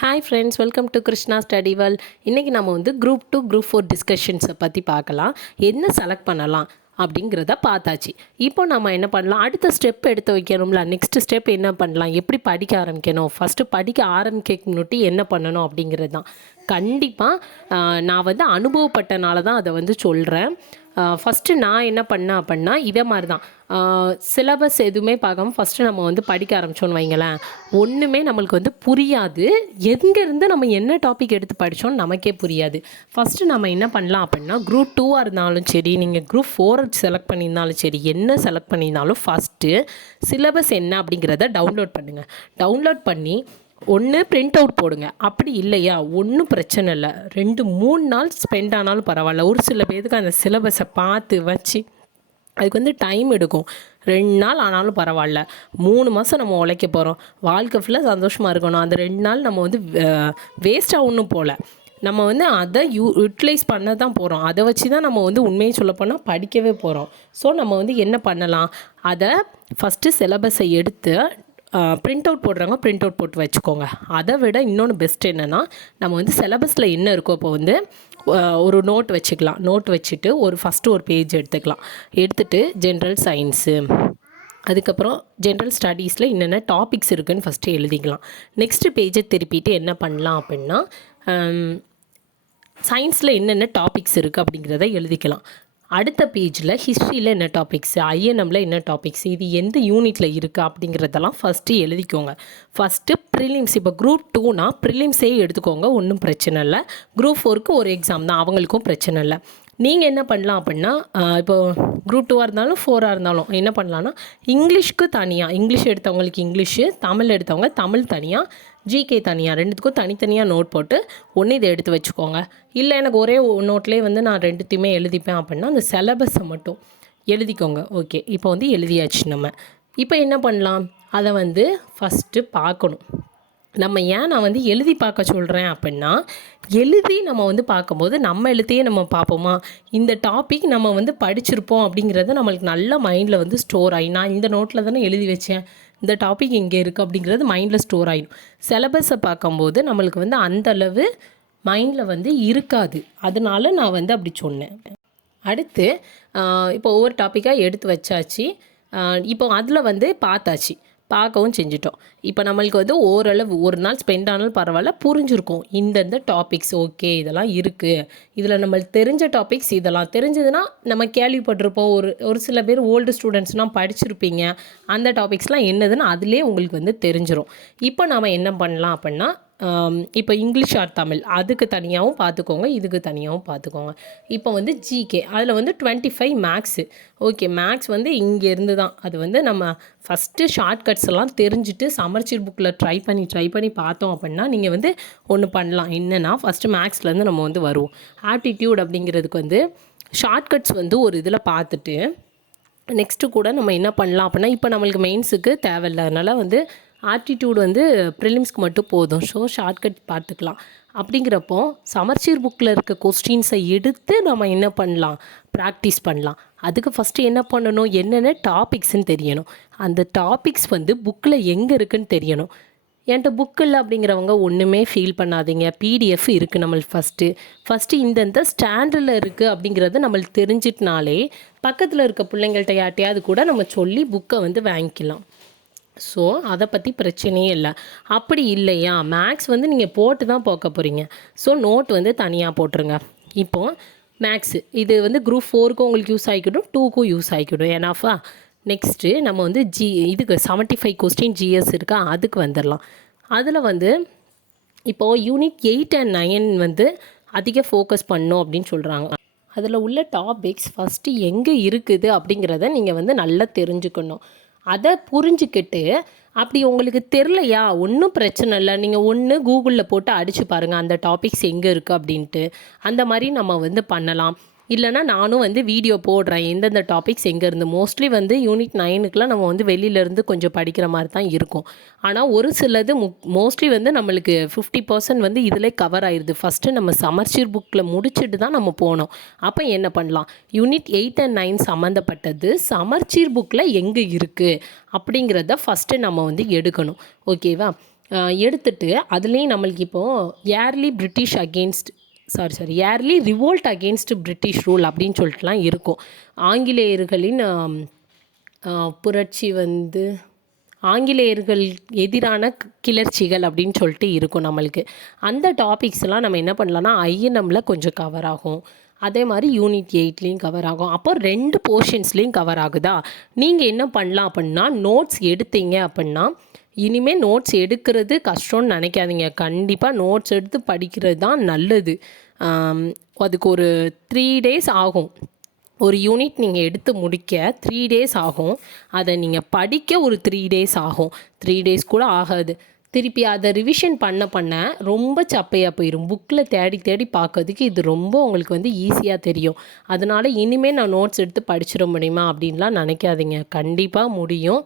Hi friends, welcome to Krishna study world. இன்றைக்கி நம்ம வந்து குரூப் 2 குரூப் 4 டிஸ்கஷன்ஸை பற்றி பார்க்கலாம். என்ன செலக்ட் பண்ணலாம் அப்படிங்கிறத பார்த்தாச்சு. இப்போ நம்ம என்ன பண்ணலாம், அடுத்த ஸ்டெப் எடுத்து வைக்கணும்ல. நெக்ஸ்ட் ஸ்டெப் என்ன பண்ணலாம், எப்படி படிக்க ஆரம்பிக்கணும், ஃபஸ்ட்டு படிக்க ஆரம்பிக்க முன்னாடி என்ன பண்ணணும் அப்படிங்கிறது தான். கண்டிப்பாக நான் வந்து அனுபவப்பட்டனால தான் அதை வந்து சொல்கிறேன். ஃபஸ்ட்டு நான் என்ன பண்ணேன் அப்படின்னா, இதே மாதிரி தான் சிலபஸ் எதுவுமே பார்க்காம ஃபஸ்ட்டு நம்ம வந்து படிக்க ஆரம்பித்தோன்னு வைங்களேன், ஒன்றுமே நம்மளுக்கு வந்து புரியாது. எங்கேருந்து நம்ம என்ன டாபிக் எடுத்து படித்தோன்னு நமக்கே புரியாது. ஃபஸ்ட்டு நம்ம என்ன பண்ணலாம் அப்படின்னா, குரூப் 2ஆக இருந்தாலும் சரி, நீங்கள் குரூப் 4 செலக்ட் பண்ணியிருந்தாலும் சரி, என்ன செலக்ட் பண்ணியிருந்தாலும் ஃபஸ்ட்டு சிலபஸ் என்ன அப்படிங்கிறத டவுன்லோட் பண்ணுங்கள். டவுன்லோட் பண்ணி ஒன்று பிரிண்ட் அவுட் போடுங்க. அப்படி இல்லையா, ஒன்றும் பிரச்சனை இல்லை, 2-3 நாள் ஸ்பெண்ட் ஆனாலும் பரவாயில்ல. ஒரு சில பேருக்கு அந்த சிலபஸை பார்த்து வச்சு அதுக்கு வந்து டைம் எடுக்கும். 2 நாள் ஆனாலும் பரவாயில்ல, 3 மாதம் நம்ம உழைக்க போகிறோம். வாழ்க்கை ஃபுல்லாக சந்தோஷமாக இருக்கணும். அந்த 2 நாள் நம்ம வந்து வேஸ்ட்டாக ஒன்றும் போகல. நம்ம வந்து அதை யூட்டிலைஸ் பண்ண தான் போகிறோம். அதை வச்சு தான் நம்ம வந்து உண்மையை சொல்லப்போனால் படிக்கவே போகிறோம். ஸோ நம்ம வந்து என்ன பண்ணலாம், அதை ஃபஸ்ட்டு சிலபஸை எடுத்து பிரிண்ட் அவுட் போடுறாங்க, பிரிண்ட் அவுட் போட்டு வச்சுக்கோங்க. அதை விட இன்னொன்று பெஸ்ட் என்னென்னா, நம்ம வந்து சிலபஸில் என்ன இருக்கோ இப்போ வந்து ஒரு நோட் வச்சுக்கலாம். நோட் வச்சுட்டு ஃபஸ்ட்டு ஒரு பேஜ் எடுத்துக்கலாம். எடுத்துகிட்டு ஜென்ரல் சயின்ஸு, அதுக்கப்புறம் ஜென்ரல் ஸ்டடீஸில் என்னென்ன டாபிக்ஸ் இருக்குதுன்னு ஃபஸ்ட்டு எழுதிக்கலாம். நெக்ஸ்ட்டு பேஜை திருப்பிட்டு என்ன பண்ணலாம் அப்படின்னா, சயின்ஸில் என்னென்ன டாபிக்ஸ் இருக்குது அப்படிங்கிறத எழுதிக்கலாம். அடுத்த பேஜில் ஹிஸ்ட்ரியில் என்ன டாபிக்ஸ், ஐஎன்எம்மில் என்ன டாபிக்ஸ், இது எந்த யூனிட்டில் இருக்குது அப்படிங்கிறதெல்லாம் ஃபஸ்ட்டு எழுதிக்கோங்க. ஃபஸ்ட்டு ப்ரிலிம்ஸ், இப்போ குரூப் 2னா ப்ரிலிம்ஸே எடுத்துக்கோங்க, ஒன்றும் பிரச்சனை இல்லை. குரூப் 4க்கு ஒரு எக்ஸாம் தான், அவங்களுக்கும் பிரச்சனை இல்லை. நீங்கள் என்ன பண்ணலாம் அப்படின்னா, இப்போது குரூப் 2ஆக இருந்தாலும் 4ஆக இருந்தாலும் என்ன பண்ணலான்னா, இங்கிலீஷ்க்கு தனியாக, இங்கிலீஷ் எடுத்தவங்களுக்கு இங்கிலீஷு, தமிழ் எடுத்தவங்க தமிழ் தனியாக, ஜிகே தனியாக, ரெண்டுத்துக்கும் தனித்தனியாக நோட் போட்டு ஒன்று இதை எடுத்து வச்சுக்கோங்க. இல்லை எனக்கு ஒரே நோட்லேயே வந்து நான் ரெண்டுத்தையுமே எழுதிப்பேன் அப்படின்னா, அந்த சிலபஸை மட்டும் எழுதிக்கோங்க. ஓகே, இப்போ வந்து எழுதியாச்சு. நம்ம இப்போ என்ன பண்ணலாம், அதை வந்து ஃபஸ்ட்டு பார்க்கணும். நான் வந்து எழுதி பார்க்க சொல்கிறேன் அப்படின்னா, எழுதி நம்ம வந்து பார்க்கும்போது நம்ம எழுத்தையே நம்ம பார்ப்போமா, இந்த டாபிக் நம்ம வந்து படிச்சிருப்போம் அப்படிங்கிறது நம்மளுக்கு நல்ல மைண்டில் வந்து ஸ்டோர் ஆகி, நான் இந்த நோட்டில் தானே எழுதி வச்சேன், இந்த டாபிக் இங்கே இருக்குது அப்படிங்கிறது மைண்டில் ஸ்டோர் ஆகிடும். சிலபஸை பார்க்கும்போது நம்மளுக்கு வந்து அந்தளவு மைண்டில் வந்து இருக்காது. அதனால நான் வந்து அப்படி சொன்னேன். அடுத்து இப்போ ஒவ்வொரு டாப்பிக்காக எடுத்து வச்சாச்சு. இப்போ அதில் வந்து பார்த்தாச்சு, பார்க்கவும் செஞ்சிட்டோம். இப்போ நம்மளுக்கு வந்து ஓரளவு ஒரு நாள் ஸ்பெண்ட் ஆனாலும் பரவாயில்ல, புரிஞ்சிருக்கும் இந்தந்த டாபிக்ஸ். ஓகே, இதெல்லாம் இருக்குது, இதில் நம்மளுக்கு தெரிஞ்ச டாபிக்ஸ் இதெல்லாம் தெரிஞ்சதுன்னா நம்ம கேள்விப்பட்டிருப்போம். ஒரு சில பேர் ஓல்டு ஸ்டூடெண்ட்ஸ்னால் படிச்சிருப்பீங்க, அந்த டாபிக்ஸ்லாம் என்னதுன்னு அதிலே உங்களுக்கு வந்து தெரிஞ்சிடும். இப்போ நாம் என்ன பண்ணலாம் அப்படின்னா, இப்போ இங்கிலீஷ் ஆர் தமிழ் அதுக்கு தனியாகவும் பார்த்துக்கோங்க, இதுக்கு தனியாகவும் பார்த்துக்கோங்க. இப்போ வந்து ஜிகே, அதில் வந்து 25 மேக்ஸு. ஓகே, மேக்ஸ் வந்து இங்கேருந்து தான், அது வந்து நம்ம ஃபஸ்ட்டு ஷார்ட்கட்ஸ் எல்லாம் தெரிஞ்சுட்டு சமர்ச்சீர் புக்கில் ட்ரை பண்ணி பார்த்தோம் அப்படின்னா, நீங்கள் வந்து ஒன்று பண்ணலாம். என்னென்னா, ஃபஸ்ட்டு மேக்ஸ்லேருந்து நம்ம வந்து வருவோம். ஆப்டிடியூட் அப்படிங்கிறதுக்கு வந்து ஷார்ட்கட்ஸ் வந்து ஒரு இதில் பார்த்துட்டு, நெக்ஸ்ட்டு கூட நம்ம என்ன பண்ணலாம் அப்படின்னா, இப்போ நம்மளுக்கு மெயின்ஸுக்கு தேவையில்லை, அதனால் வந்து ஆப்டிடியூட் வந்து ப்ரிலிம்ஸ்க்கு மட்டும் போதும். ஸோ ஷார்ட்கட் பார்த்துக்கலாம். அப்படிங்கிறப்போ சமர்ச்சீர் புக்கில் இருக்க கொஸ்டின்ஸை எடுத்து நம்ம என்ன பண்ணலாம், ப்ராக்டிஸ் பண்ணலாம். அதுக்கு ஃபஸ்ட்டு என்ன பண்ணணும், என்னென்ன டாபிக்ஸ்ன்னு தெரியணும். அந்த டாபிக்ஸ் வந்து புக்கில் எங்கே இருக்குதுன்னு தெரியணும். என்கிட்ட புக் இல்லை அப்படிங்கிறவங்க ஒன்றுமே ஃபீல் பண்ணாதீங்க, பிடிஎஃப் இருக்குது நம்மளுக்கு. ஃபஸ்ட்டு இந்தந்த ஸ்டாண்டர்டில் இருக்குது அப்படிங்கிறத நம்மளுக்கு தெரிஞ்சிட்டனாலே பக்கத்தில் இருக்க பிள்ளைங்கள்ட்ட யார்ட்டையாவது கூட நம்ம சொல்லி புக்கை வந்து வாங்கிக்கலாம். ஸோ அதை பற்றி பிரச்சனையே இல்லை. அப்படி இல்லையா, மேக்ஸ் வந்து நீங்கள் போட்டு தான் பார்க்க போகிறீங்க. ஸோ நோட் வந்து தனியாக போட்டுருங்க. இப்போது மேக்ஸு இது வந்து குரூப் 4க்கும் உங்களுக்கு யூஸ் ஆகிக்கிடும், 2க்கும் யூஸ் ஆகிக்கிடும். ஏன்னாஃபா நெக்ஸ்ட்டு நம்ம வந்து இதுக்கு 75 கொஸ்டின் ஜிஎஸ் இருக்கா, அதுக்கு வந்துடலாம். அதில் வந்து இப்போது யூனிட் 8 and 9 வந்து அதிக ஃபோக்கஸ் பண்ணோம் அப்படின்னு சொல்கிறாங்க. அதில் உள்ள டாபிக்ஸ் ஃபஸ்ட்டு எங்கே இருக்குது அப்படிங்கிறத நீங்கள் வந்து நல்லா தெரிஞ்சுக்கணும். அதை புரிஞ்சுக்கிட்டு, அப்படி உங்களுக்கு தெரிலையா, ஒன்றும் பிரச்சனை இல்லை, நீங்கள் ஒன்று கூகுளில் போட்டு அடித்து பாருங்கள் அந்த டாபிக்ஸ் எங்கே இருக்குது அப்படின்ட்டு. அந்த மாதிரி நம்ம வந்து பண்ணலாம். இல்லைனா நானும் வந்து வீடியோ போடுறேன், எந்தெந்த டாபிக்ஸ் எங்கேருந்து. மோஸ்ட்லி வந்து யூனிட் 9க்குலாம் நம்ம வந்து வெளியிலேருந்து கொஞ்சம் படிக்கிற மாதிரி தான் இருக்கும். ஆனால் ஒரு சிலது மோஸ்ட்லி வந்து நம்மளுக்கு 50% வந்து இதிலே கவர் ஆயிடுது. ஃபஸ்ட்டு நம்ம சமர்ச்சீர் புக்கில் முடிச்சுட்டு தான் நம்ம போனோம். அப்போ என்ன பண்ணலாம், யூனிட் 8 and 9 சம்மந்தப்பட்டது சமர்ச்சீர் புக்கில் எங்கே இருக்குது அப்படிங்கிறத ஃபஸ்ட்டு நம்ம வந்து எடுக்கணும். ஓகேவா? எடுத்துட்டு அதுலேயும் நம்மளுக்கு இப்போது early revolt against British rule அப்படின்னு சொல்லிட்டுலாம் இருக்கும். ஆங்கிலேயர்களின் புரட்சி வந்து ஆங்கிலேயர்கள் எதிரான கிளர்ச்சிகள் அப்படின்னு சொல்லிட்டு இருக்கும் நம்மளுக்கு. அந்த டாபிக்ஸ்லாம் நம்ம என்ன பண்ணலாம்னா ஐஎன்எம்மில் கொஞ்சம் கவர் ஆகும். அதே மாதிரி யூனிட் 8லேயும் கவர் ஆகும். அப்போ 2 போர்ஷன்ஸ்லேயும் கவர் ஆகுதா? நீங்கள் என்ன பண்ணலாம் அப்படின்னா நோட்ஸ் எடுத்தீங்க அப்படின்னா இனிமேல் நோட்ஸ் எடுக்கிறது கஷ்டம்னு நினைக்காதீங்க. கண்டிப்பாக நோட்ஸ் எடுத்து படிக்கிறது தான் நல்லது. அதுக்கு ஒரு 3 days ஆகும். ஒரு யூனிட் நீங்கள் எடுத்து முடிக்க 3 days ஆகும். அதை நீங்கள் படிக்க ஒரு 3 days ஆகும். 3 days கூட ஆகாது. திருப்பி அதை ரிவிஷன் பண்ண ரொம்ப சப்பையாக போயிடும். புக்கில் தேடி தேடி பார்க்கறதுக்கு இது ரொம்ப உங்களுக்கு வந்து ஈஸியாக தெரியும். அதனால் இனிமேல் நான் நோட்ஸ் எடுத்து படிச்சிட முடியுமா அப்படின்லாம் நினைக்காதீங்க. கண்டிப்பாக முடியும்.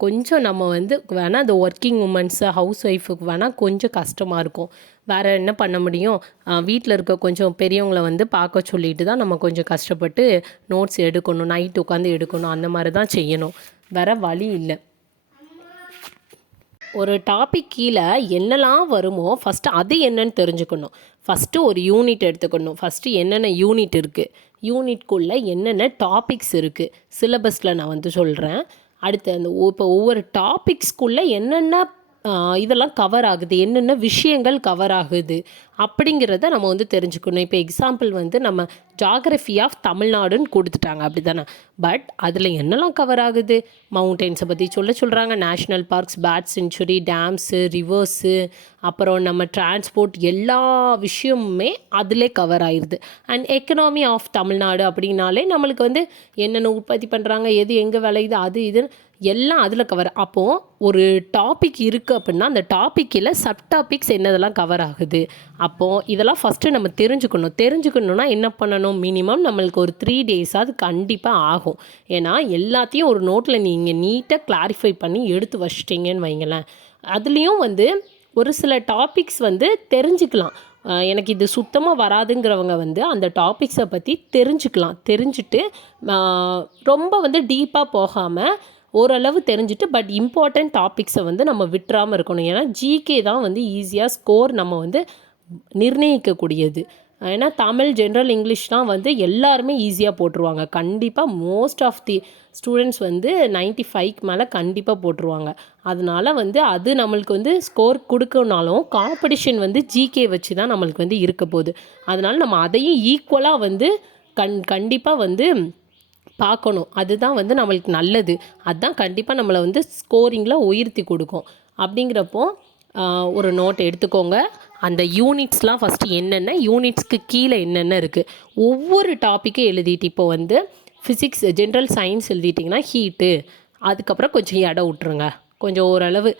கொஞ்சம் நம்ம வந்து வேணால் அந்த ஒர்க்கிங் உமன்ஸு ஹவுஸ் ஒய்ஃபுக்கு வேணால் கொஞ்சம் கஷ்டமாக இருக்கும். வேறு என்ன பண்ண முடியும்? வீட்டில் இருக்க கொஞ்சம் பெரியவங்கள வந்து பார்க்க சொல்லிட்டு தான் நம்ம கொஞ்சம் கஷ்டப்பட்டு நோட்ஸ் எடுக்கணும், நைட் உட்காந்து எடுக்கணும், அந்த மாதிரி தான் செய்யணும். வேறு வழி இல்லை. ஒரு டாபிக் கீழே என்னெல்லாம் வருமோ ஃபஸ்ட்டு அது என்னன்னு தெரிஞ்சுக்கணும். ஃபஸ்ட்டு ஒரு யூனிட் எடுத்துக்கணும். ஃபஸ்ட்டு என்னென்ன யூனிட் இருக்குது, யூனிட்குள்ளே என்னென்ன டாபிக்ஸ் இருக்குது, சிலபஸில் நான் வந்து சொல்கிறேன். அடுத்து அந்த இப்போ ஒவ்வொரு டாபிக்ஸ்குள்ளே என்னென்ன இதெல்லாம் கவர் ஆகுது, என்னென்ன விஷயங்கள் கவர் ஆகுது அப்படிங்கிறத நம்ம வந்து தெரிஞ்சுக்கணும். இப்போ எக்ஸாம்பிள் வந்து நம்ம ஜாகிரஃபி ஆஃப் தமிழ்நாடுன்னு கொடுத்துட்டாங்க, அப்படி தானே? பட் அதில் என்னெல்லாம் கவர் ஆகுது? மவுண்டெயின்ஸை பற்றி சொல்கிறாங்க, national parks, bird sanctuary, dams, rivers, அப்புறம் நம்ம டிரான்ஸ்போர்ட், எல்லா விஷயமுமே அதிலே கவர் ஆயிடுது. அண்ட் எக்கனாமி ஆஃப் தமிழ்நாடு அப்படின்னாலே நம்மளுக்கு வந்து என்னென்ன உற்பத்தி பண்ணுறாங்க, எது எங்கே விளையுது, அது இது எல்லாம் அதில் கவர். அப்போது ஒரு டாபிக் இருக்குது அப்படின்னா அந்த டாப்பிக்கில் சப் டாபிக்ஸ் என்னதெல்லாம் கவர் ஆகுது. அப்போது இதெல்லாம் ஃபஸ்ட்டு நம்ம தெரிஞ்சுக்கணுன்னா என்ன பண்ணணும்? மினிமம் நம்மளுக்கு ஒரு 3 days அது கண்டிப்பாக ஆகும். ஏன்னா எல்லாத்தையும் ஒரு நோட்டில் நீங்கள் நீட்டாக கிளாரிஃபை பண்ணி எடுத்து வச்சிட்டிங்கன்னு வைங்களேன். அதுலேயும் வந்து ஒரு சில டாபிக்ஸ் வந்து தெரிஞ்சுக்கலாம். எனக்கு இது சுத்தமாக வராதுங்கிறவங்க வந்து அந்த டாபிக்ஸை பற்றி தெரிஞ்சுட்டு ரொம்ப வந்து டீப்பாக போகாமல் ஓரளவு தெரிஞ்சுட்டு பட் இம்பார்ட்டண்ட் டாபிக்ஸை வந்து நம்ம விட்டுறாமல் இருக்கணும். ஏன்னா ஜிகே தான் வந்து ஈஸியாக ஸ்கோர் நம்ம வந்து நிர்ணயிக்கக்கூடியது. ஏன்னா தமிழ், ஜென்ரல், இங்கிலீஷ்லாம் வந்து எல்லாருமே ஈஸியாக போட்டுருவாங்க. கண்டிப்பாக மோஸ்ட் ஆஃப் தி ஸ்டூடெண்ட்ஸ் வந்து 95க்கு மேலே கண்டிப்பாக போட்டுருவாங்க. அதனால வந்து அது நம்மளுக்கு வந்து ஸ்கோர் கொடுக்கணுனாலும் காம்படிஷன் வந்து ஜிகே வச்சு தான் நம்மளுக்கு வந்து இருக்க போகுது. அதனால் நம்ம அதையும் ஈக்குவலாக வந்து கண்டிப்பாக வந்து பார்க்கணும். அதுதான் வந்து நம்மளுக்கு நல்லது. அதுதான் கண்டிப்பாக நம்மளை வந்து ஸ்கோரிங்கில் உயர்த்தி கொடுக்கும். அப்படிங்கிறப்போ ஒரு நோட் எடுத்துக்கோங்க. அந்த யூனிட்ஸ்லாம் ஃபஸ்ட்டு என்னென்ன, யூனிட்ஸ்க்கு கீழே என்னென்ன இருக்குது, ஒவ்வொரு டாப்பிக்கும் எழுதிட்டு, இப்போ வந்து ஃபிசிக்ஸ், ஜென்ரல் சயின்ஸ் எழுதிட்டிங்கன்னா ஹீட்டு, அதுக்கப்புறம் கொஞ்சம் இடம் விட்டுருங்க, கொஞ்சம் ஓரளவு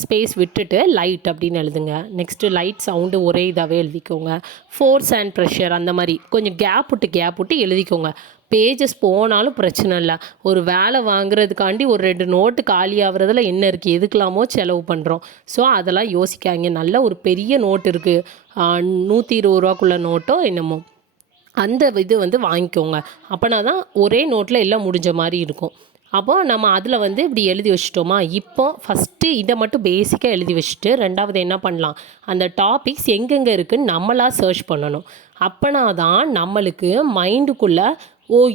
ஸ்பேஸ் விட்டுட்டு லைட் அப்படின்னு எழுதுங்க. நெக்ஸ்ட்டு லைட் சவுண்டு ஒரே இதாகவே எழுதிக்கோங்க. ஃபோர்ஸ் அண்ட் ப்ரெஷர் அந்த மாதிரி கொஞ்சம் கேப் விட்டு எழுதிக்கோங்க. பேஜஸ் போனாலும் பிரச்சனை இல்லை. ஒரு வேலை வாங்குறதுக்காண்டி ஒரு 2 நோட்டு காலி ஆகிறதுல என்ன இருக்குது, எதுக்கெல்லாமோ செலவு பண்ணுறோம். ஸோ அதெல்லாம் யோசிக்காங்க. நல்ல ஒரு பெரிய நோட்டு இருக்குது, 120 ரூபாக்குள்ள நோட்டோ என்னமோ, அந்த இது வந்து வாங்கிக்கோங்க. அப்போனா தான் ஒரே நோட்டில் எல்லாம் முடிஞ்ச மாதிரி இருக்கும். அப்போது நம்ம அதில் வந்து இப்படி எழுதி வச்சிட்டோமா. இப்போ ஃபஸ்ட்டு இதை மட்டும் பேசிக்காக எழுதி வச்சுட்டு ரெண்டாவது என்ன பண்ணலாம், அந்த டாபிக்ஸ் எங்கெங்கே இருக்குதுன்னு நம்மளாக சர்ச் பண்ணணும். அப்போனா தான் நம்மளுக்கு மைண்டுக்குள்ளே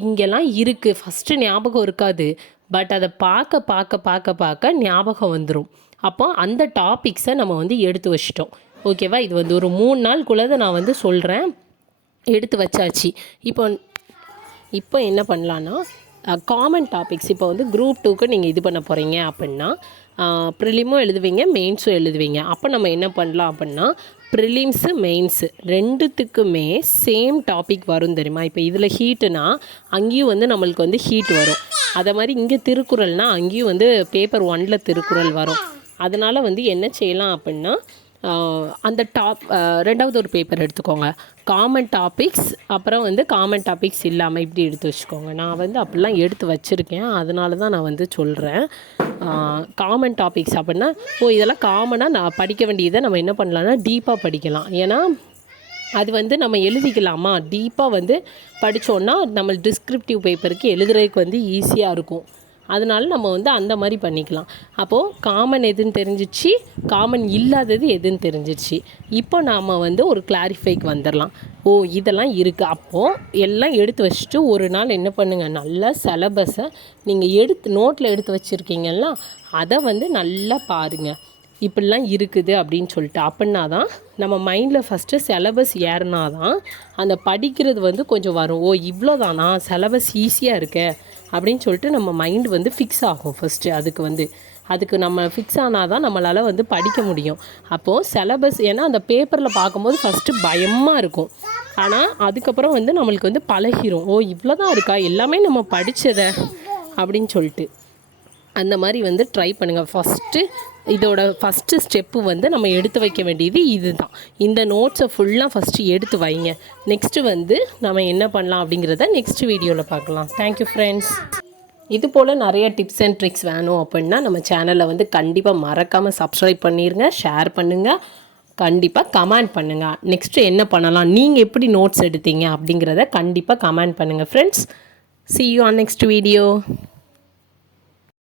இங்கெல்லாம் இருக்குது, ஃபஸ்ட்டு ஞாபகம் இருக்காது, பட் அதை பார்க்க ஞாபகம் வந்துடும். அப்போ அந்த டாபிக்ஸை நம்ம வந்து எடுத்து வச்சிட்டோம். ஓகேவா? இது வந்து ஒரு 3 நாளுக்குள்ளதை நான் வந்து சொல்கிறேன். எடுத்து வச்சாச்சு. இப்போ என்ன பண்ணலான்னா காமன் டாபிக்ஸ், இப்போ வந்து குரூப் 2க்கு நீங்கள் இது பண்ண போகிறீங்க அப்படின்னா ப்ரிலிமும் எழுதுவீங்க, மெயின்ஸும் எழுதுவீங்க. அப்போ நம்ம என்ன பண்ணலாம் அப்படின்னா ப்ரிலிம்ஸு, மெயின்ஸு ரெண்டுத்துக்குமே சேம் டாபிக் வரும் தெரியுமா? இப்போ இதில் ஹீட்டுனா அங்கேயும் வந்து நம்மளுக்கு வந்து ஹீட் வரும். அதை மாதிரி இங்கே திருக்குறள்னால் அங்கேயும் வந்து பேப்பர் 1ல் திருக்குறள் வரும். அதனால் வந்து என்ன செய்யலாம் அப்படின்னா அந்த ரெண்டாவது ஒரு பேப்பர் எடுத்துக்கோங்க, காமன் டாபிக்ஸ், அப்புறம் வந்து காமன் டாபிக்ஸ் இல்லாமல் இப்படி எடுத்து வச்சுக்கோங்க. நான் வந்து அப்படிலாம் எடுத்து வச்சுருக்கேன், அதனால தான் நான் வந்து சொல்கிறேன். காமன் டாபிக்ஸ் அப்படின்னா இதெல்லாம் காமனாக நான் படிக்க வேண்டியதை நம்ம என்ன பண்ணலான்னா டீப்பாக படிக்கலாம். ஏன்னா அது வந்து நம்ம எழுதிக்கலாமா, டீப்பாக வந்து படித்தோன்னா நம்ம டிஸ்கிரிப்டிவ் பேப்பருக்கு எழுதுறதுக்கு வந்து ஈஸியாக இருக்கும். அதனால நம்ம வந்து அந்த மாதிரி பண்ணிக்கலாம். அப்போது காமன் எதுன்னு தெரிஞ்சிச்சு, காமன் இல்லாதது எதுன்னு தெரிஞ்சிச்சு. இப்போ நாம் வந்து ஒரு கிளாரிஃபைக்கு வந்துடலாம். ஓ இதெல்லாம் இருக்குது. அப்போது எல்லாம் எடுத்து வச்சுட்டு ஒரு நாள் என்ன பண்ணுங்கள், நல்லா சிலபஸை நீங்கள் நோட்டில் எடுத்து வச்சுருக்கீங்கன்னா அதை வந்து நல்லா பாருங்கள். இப்படிலாம் இருக்குது அப்படின்னு சொல்லிட்டு, அப்படின்னா தான் நம்ம மைண்டில் ஃபஸ்ட்டு சிலபஸ் ஏறினா தான் அந்த படிக்கிறது வந்து கொஞ்சம் வரும். ஓ இவ்வளோ தானா, சிலபஸ் ஈஸியாக இருக்கே அப்படின்னு சொல்லிட்டு நம்ம மைண்டு வந்து ஃபிக்ஸ் ஆகும். ஃபஸ்ட்டு அதுக்கு நம்ம ஃபிக்ஸ் ஆனால் தான் நம்மளால் வந்து படிக்க முடியும். அப்போது சிலபஸ், ஏன்னா அந்த பேப்பரில் பார்க்கும்போது ஃபஸ்ட்டு பயமாக இருக்கும். ஆனால் அதுக்கப்புறம் வந்து நம்மளுக்கு வந்து பழகிரும். ஓ இவ்வளோ தான் இருக்கா, எல்லாமே நம்ம படித்ததை அப்படின்னு சொல்லிட்டு. அந்த மாதிரி வந்து ட்ரை பண்ணுங்கள். இதோட ஃபஸ்ட்டு ஸ்டெப்பு வந்து நம்ம எடுத்து வைக்க வேண்டியது இது தான். இந்த நோட்ஸை ஃபுல்லாக ஃபஸ்ட்டு எடுத்து வைங்க. நெக்ஸ்ட்டு வந்து நம்ம என்ன பண்ணலாம் அப்படிங்கிறத நெக்ஸ்ட் வீடியோவில் பார்க்கலாம். Thank you friends. இது போல் நிறைய டிப்ஸ் அண்ட் ட்ரிக்ஸ் வேணும் அப்படின்னா நம்ம சேனலை வந்து கண்டிப்பாக மறக்காமல் சப்ஸ்கிரைப் பண்ணிடுங்க, ஷேர் பண்ணுங்கள், கண்டிப்பாக கமெண்ட் பண்ணுங்கள். நெக்ஸ்ட்டு என்ன பண்ணலாம், நீங்கள் எப்படி நோட்ஸ் எடுத்தீங்க அப்படிங்கிறத கண்டிப்பாக கமெண்ட் பண்ணுங்கள் friends. See you on next video.